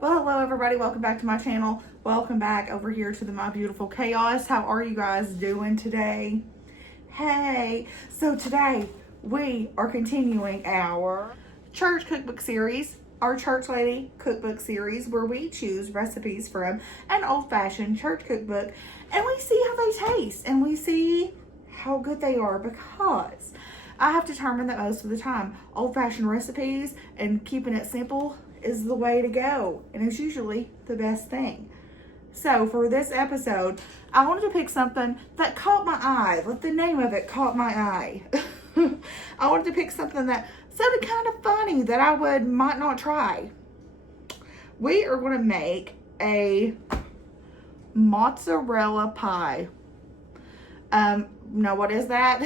Well, hello everybody, welcome back to my channel. Welcome back over here to My Beautiful Chaos. How are you guys doing today? Hey, so today we are continuing our church cookbook series, our Church Lady cookbook series, where we choose recipes from an old-fashioned church cookbook and we see how they taste and we see how good they are, because I have determined that most of the time old-fashioned recipes and keeping it simple is the way to go, and it's usually the best thing. So for this episode, I wanted to pick something that caught my eye. Like, the name of it caught my eye. I wanted to pick something that sounded kind of funny that I might not try. We are going to make a mozzarella pie. Now what is that?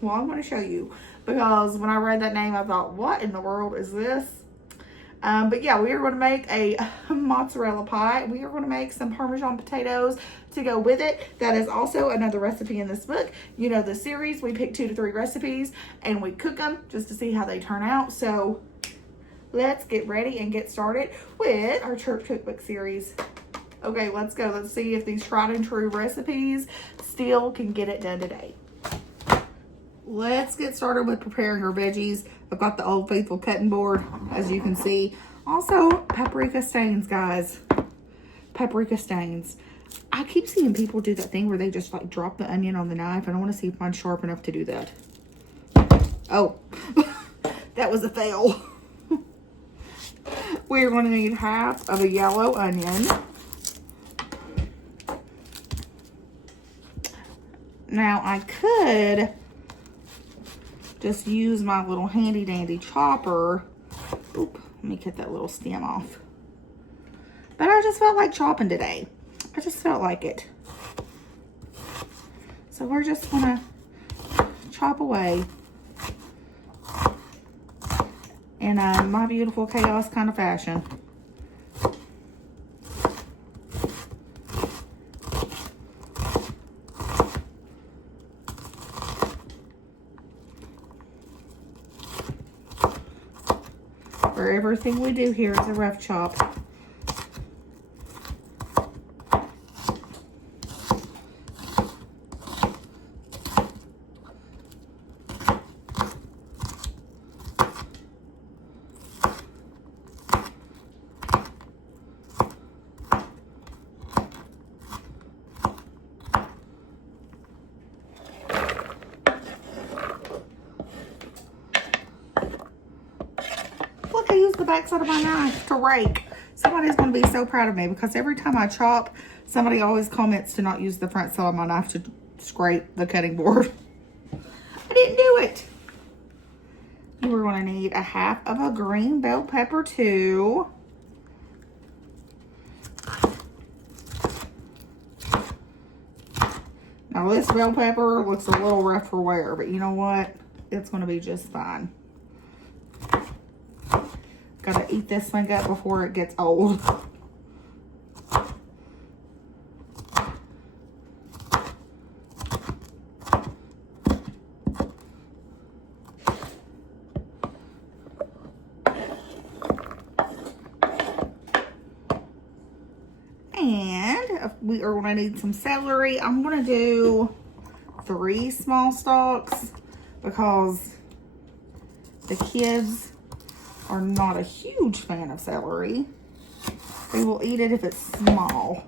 Well, I'm going to show you, because when I read that name, I thought, what in the world is this? But yeah, we are going to make a mozzarella pie. We are going to make some Parmesan potatoes to go with it. That is also another recipe in this book. You know the series, we pick 2 to 3 recipes and we cook them just to see how they turn out. So let's get ready and get started with our church cookbook series. Okay, let's go. Let's see if these tried and true recipes still can get it done today. Let's get started with preparing our veggies. I've got the Old Faithful cutting board, as you can see. Also, paprika stains, guys. Paprika stains. I keep seeing people do that thing where they just like drop the onion on the knife, and I want to see if mine's sharp enough to do that. Oh, that was a fail. We're going to need half of a yellow onion. Now, I could just use my little handy dandy chopper. Oop, let me cut that little stem off. But I just felt like chopping today. I just felt like it. So we're just gonna chop away in My Beautiful Chaos kind of fashion. For everything we do here is a rough chop. I use the backside of my knife to rake. Somebody's going to be so proud of me, because every time I chop, somebody always comments to not use the front side of my knife to scrape the cutting board. I didn't do it. You are going to need a half of a green bell pepper too. Now this bell pepper looks a little rough for wear, but you know what? It's going to be just fine. Gotta eat this thing up before it gets old. And we are gonna need some celery. I'm gonna do 3 small stalks, because the kids are not a huge fan of celery. They will eat it if it's small.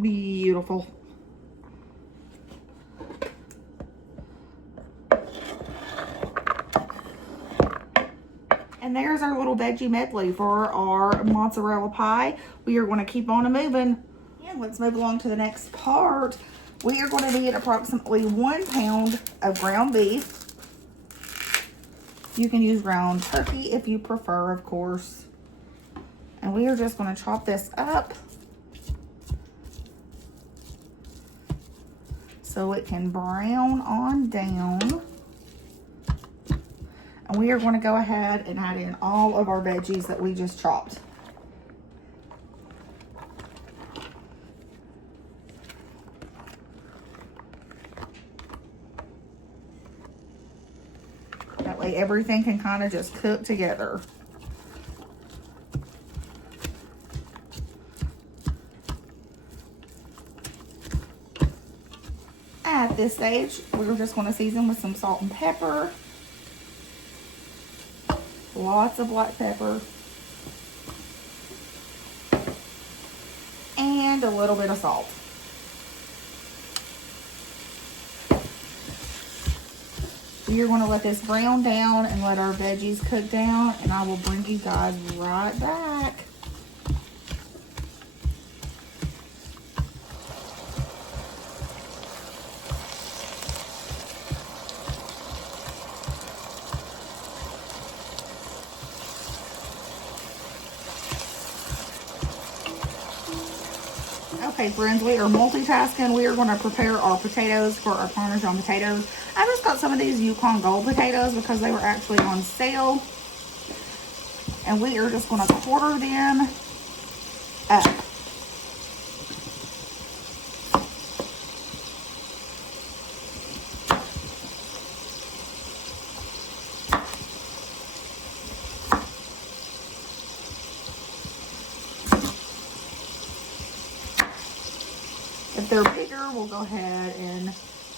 Beautiful. And there's our little veggie medley for our mozzarella pie. We are going to keep on moving. And let's move along to the next part. We are going to need approximately 1 pound of ground beef. You can use ground turkey if you prefer, of course. And we are just going to chop this up so it can brown on down. And we are going to go ahead and add in all of our veggies that we just chopped. That way everything can kind of just cook together. At this stage, we're just going to season with some salt and pepper. Lots of black pepper. And a little bit of salt. We're going to let this brown down and let our veggies cook down, and I will bring you guys right back. Okay, friends, we are multitasking. We are going to prepare our potatoes for our Parmesan potatoes. I just got some of these Yukon Gold potatoes because they were actually on sale. And we are just going to quarter them up. If they're bigger, we'll go ahead and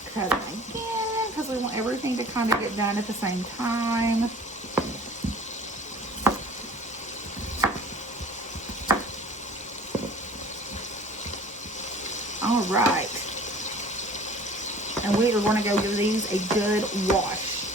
cut them again because we want everything to kind of get done at the same time. All right. And we are going to go give these a good wash.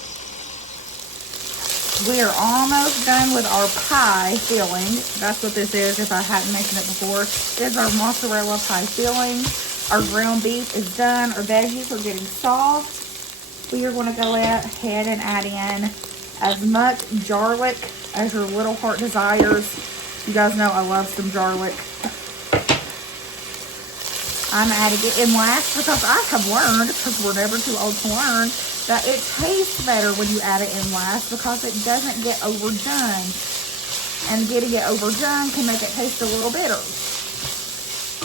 We are almost done with our pie filling. That's what this is, if I hadn't mentioned it before. This is our mozzarella pie filling. Our ground beef is done. Our veggies are getting soft. We are going to go ahead and add in as much garlic as your little heart desires. You guys know I love some garlic. I'm adding it in last because I have learned, because we're never too old to learn, that it tastes better when you add it in last because it doesn't get overdone. And getting it overdone can make it taste a little bitter.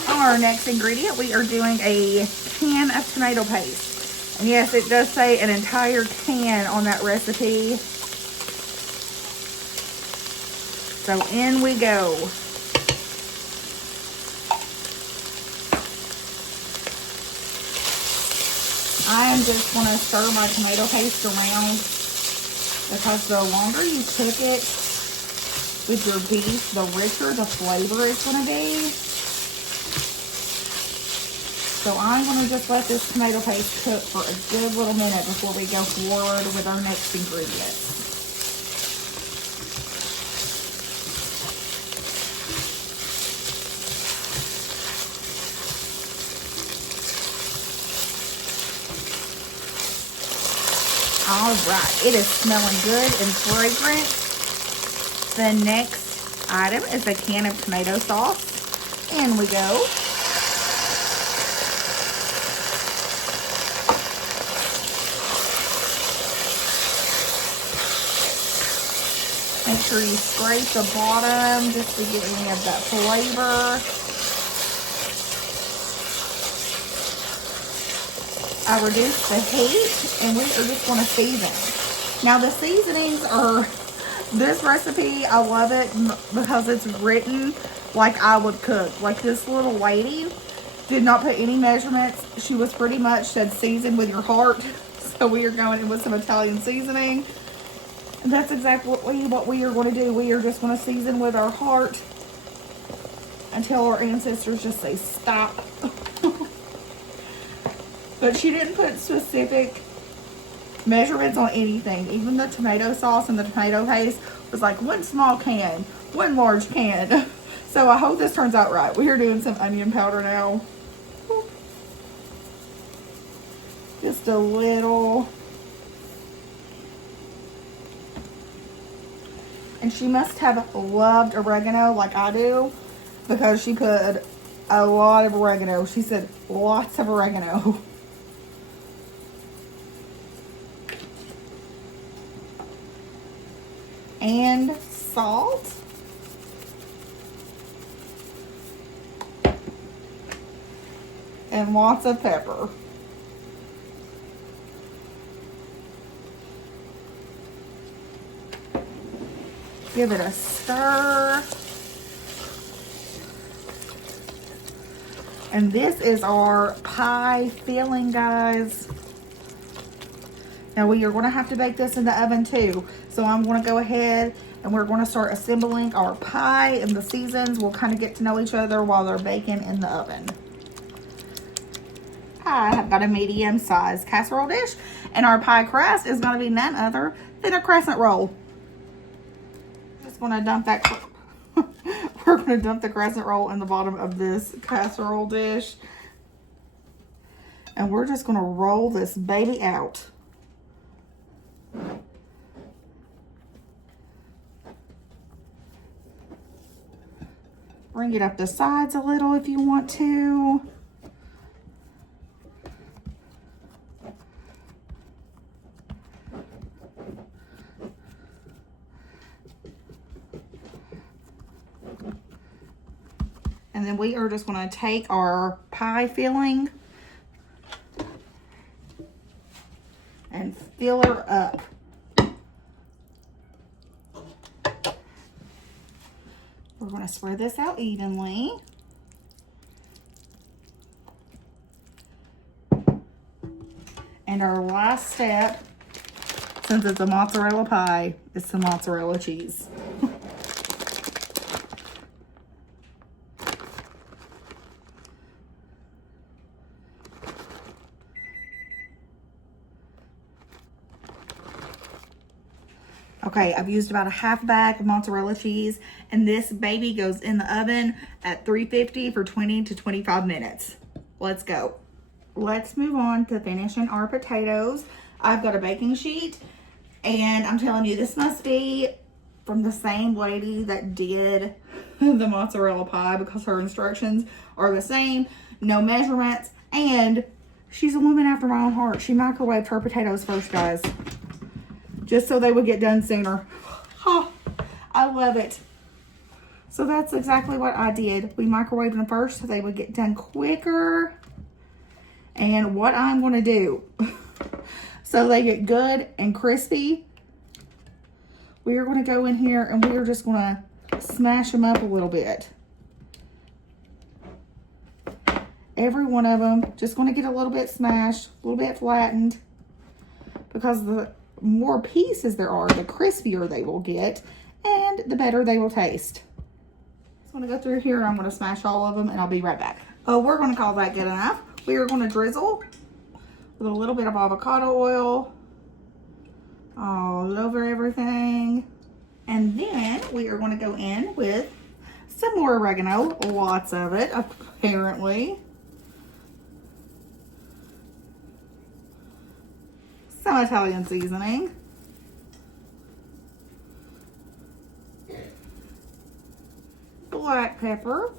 Our next ingredient, we are doing a can of tomato paste. And yes, it does say an entire can on that recipe. So in we go. I am just going to stir my tomato paste around because the longer you cook it with your beef, the richer the flavor is going to be. So I'm going to just let this tomato paste cook for a good little minute before we go forward with our next ingredient. All right, it is smelling good and fragrant. The next item is a can of tomato sauce. In we go. Make sure you scrape the bottom just to get any of that flavor. I reduced the heat and we are just going to season. Now the seasonings are, this recipe, I love it because it's written like I would cook. Like this little lady did not put any measurements. She was pretty much said season with your heart. So we are going in with some Italian seasoning. And that's exactly what we are going to do. We are just going to season with our heart until our ancestors just say stop. But she didn't put specific measurements on anything. Even the tomato sauce and the tomato paste was like one small can, one large can. So I hope this turns out right. We are doing some onion powder now. Just a little. And she must have loved oregano like I do, because she put a lot of oregano. She said lots of oregano. and salt. And lots of pepper. Give it a stir. And this is our pie filling, guys. Now we are going to have to bake this in the oven too. So I'm going to go ahead and we're going to start assembling our pie, and the seasons will kind of get to know each other while they're baking in the oven. I have got a medium-sized casserole dish, and our pie crust is going to be none other than a crescent roll. Just going to dump that. We're going to dump the crescent roll in the bottom of this casserole dish, and we're just going to roll this baby out. Bring it up the sides a little if you want to. And then we are just going to take our pie filling and fill her up. We're going to spread this out evenly. And our last step, since it's a mozzarella pie, is some mozzarella cheese. Okay, I've used about a half bag of mozzarella cheese, and this baby goes in the oven at 350 for 20 to 25 minutes. Let's go. Let's move on to finishing our potatoes. I've got a baking sheet, and I'm telling you, this must be from the same lady that did the mozzarella pie, because her instructions are the same, no measurements, and she's a woman after my own heart. She microwaved her potatoes first, guys, just so they would get done sooner. Oh, I love it. So that's exactly what I did. We microwaved them first so they would get done quicker. And what I'm going to do, so they get good and crispy, we are going to go in here and we are just going to smash them up a little bit. Every one of them, just going to get a little bit smashed, a little bit flattened, because the more pieces there are, the crispier they will get and the better they will taste. I'm going to go through here and I'm going to smash all of them, and I'll be right back. Oh, we're going to call that good enough. We are going to drizzle with a little bit of avocado oil all over everything, and then we are going to go in with some more oregano, lots of it apparently, some Italian seasoning, black pepper,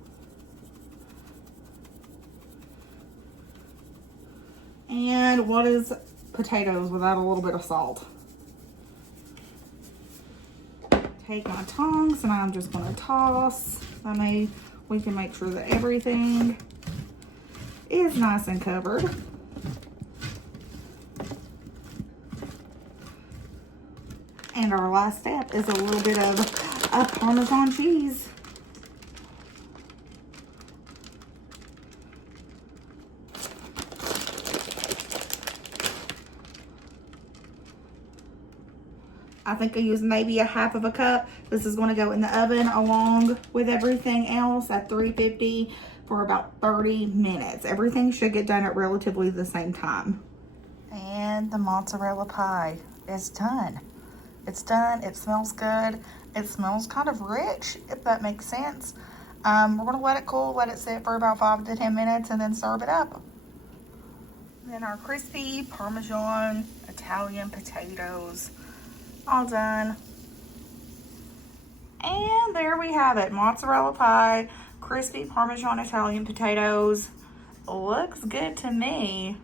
and what is potatoes without a little bit of salt? Take my tongs and I'm just going to toss. We can make sure that everything is nice and covered. And our last step is a little bit of Parmesan cheese. I think I used maybe a half of a cup. This is going to go in the oven along with everything else at 350 for about 30 minutes. Everything should get done at relatively the same time. And the mozzarella pie is done. It's done. It smells good. It smells kind of rich, if that makes sense. We're going to let it cool, let it sit for about 5 to 10 minutes, and then serve it up. Then our crispy Parmesan Italian potatoes. All done. And there we have it. Mozzarella pie, crispy Parmesan Italian potatoes. Looks good to me.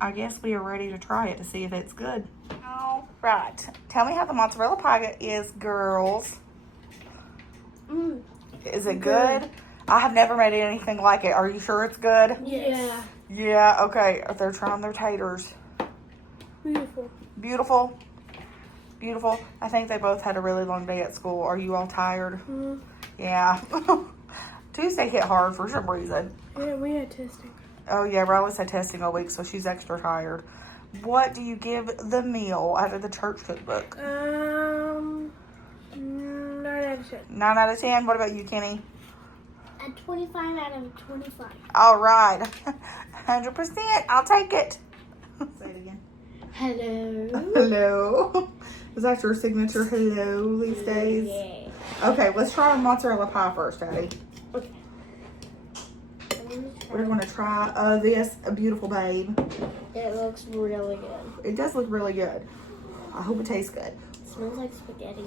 I guess we are ready to try it to see if it's good. All right. Tell me how the mozzarella pie is, girls. Is it good? I have never made anything like it. Are you sure it's good? Yeah. Yeah, okay. They're trying their taters. Beautiful. Beautiful. Beautiful. I think they both had a really long day at school. Are you all tired? Yeah. Tuesday hit hard for some reason. Yeah, we had testing. Oh, yeah. Riley's had testing all week, so she's extra tired. What do you give the meal out of the church cookbook? 9 out of 10. 9 out of 10. What about you, Kenny? A 25 out of 25. All right. 100%. I'll take it. Say it again. Hello. Hello. Is that your signature hello these days? Yeah. Okay, let's try the mozzarella pie first, Daddy. Okay. We're going to try this beautiful babe. It looks really good. It does look really good. I hope it tastes good. It smells like spaghetti.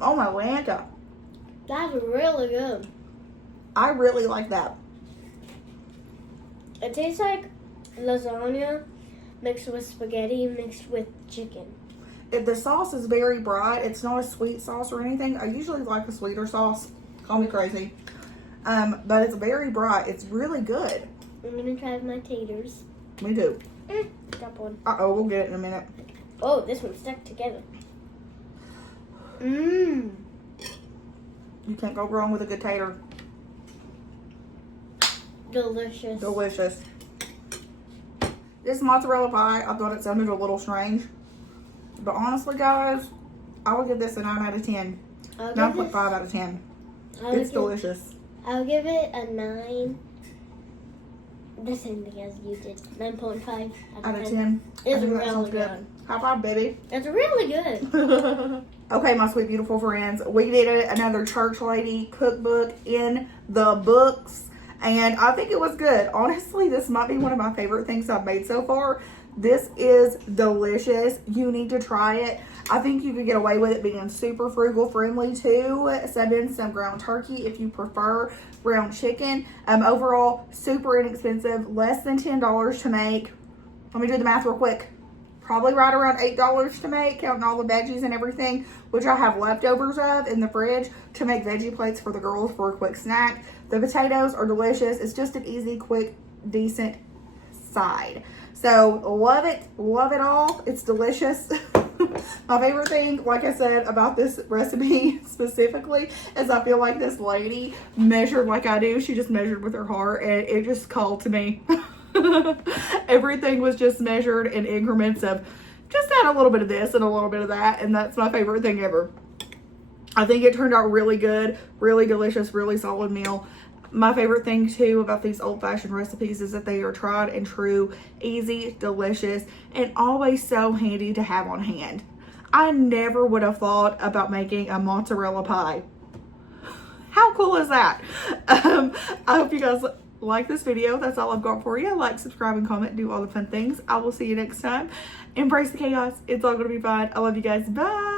Oh, my Lanta. That's really good. I really like that. It tastes like lasagna mixed with spaghetti mixed with chicken. The sauce is very bright. It's not a sweet sauce or anything. I usually like a sweeter sauce. Call me crazy. But it's very bright. It's really good. I'm going to try with my taters. Me too. Drop one. Uh-oh, we'll get it in a minute. Oh, this one's stuck together. Mmm. You can't go wrong with a good tater. Delicious. Delicious. This mozzarella pie, I thought it sounded a little strange. But honestly, guys, I would give this a 9 out of 10. 9.5 out of 10. It's delicious. I'll give it a 9. The same thing as you did. 9.5 Out of 10. It's I think that really sounds good. High five, baby. It's really good. Okay, my sweet, beautiful friends. We did another church lady cookbook in the books. And I think it was good. Honestly, this might be one of my favorite things I've made so far. This is delicious. You need to try it. I think you could get away with it being super frugal friendly too. Sub in some ground turkey if you prefer ground chicken. Overall, super inexpensive. Less than $10 to make. Let me do the math real quick. Probably right around $8 to make, counting all the veggies and everything, which I have leftovers of in the fridge to make veggie plates for the girls for a quick snack. The potatoes are delicious. It's just an easy, quick, decent side. So love it all. It's delicious. My favorite thing, like I said, about this recipe specifically is I feel like this lady measured like I do. She just measured with her heart and it just called to me. Everything was just measured in increments of just add a little bit of this and a little bit of that, and that's my favorite thing ever. I think it turned out really good, really delicious, really solid meal. My favorite thing too about these old-fashioned recipes is that they are tried and true, easy, delicious, and always so handy to have on hand. I never would have thought about making a mozzarella pie. How cool is that? I hope you guys like this video. That's all I've got for you. Like, subscribe, and comment. Do all the fun things. I will see you next time. Embrace the chaos. It's all going to be fine. I love you guys. Bye.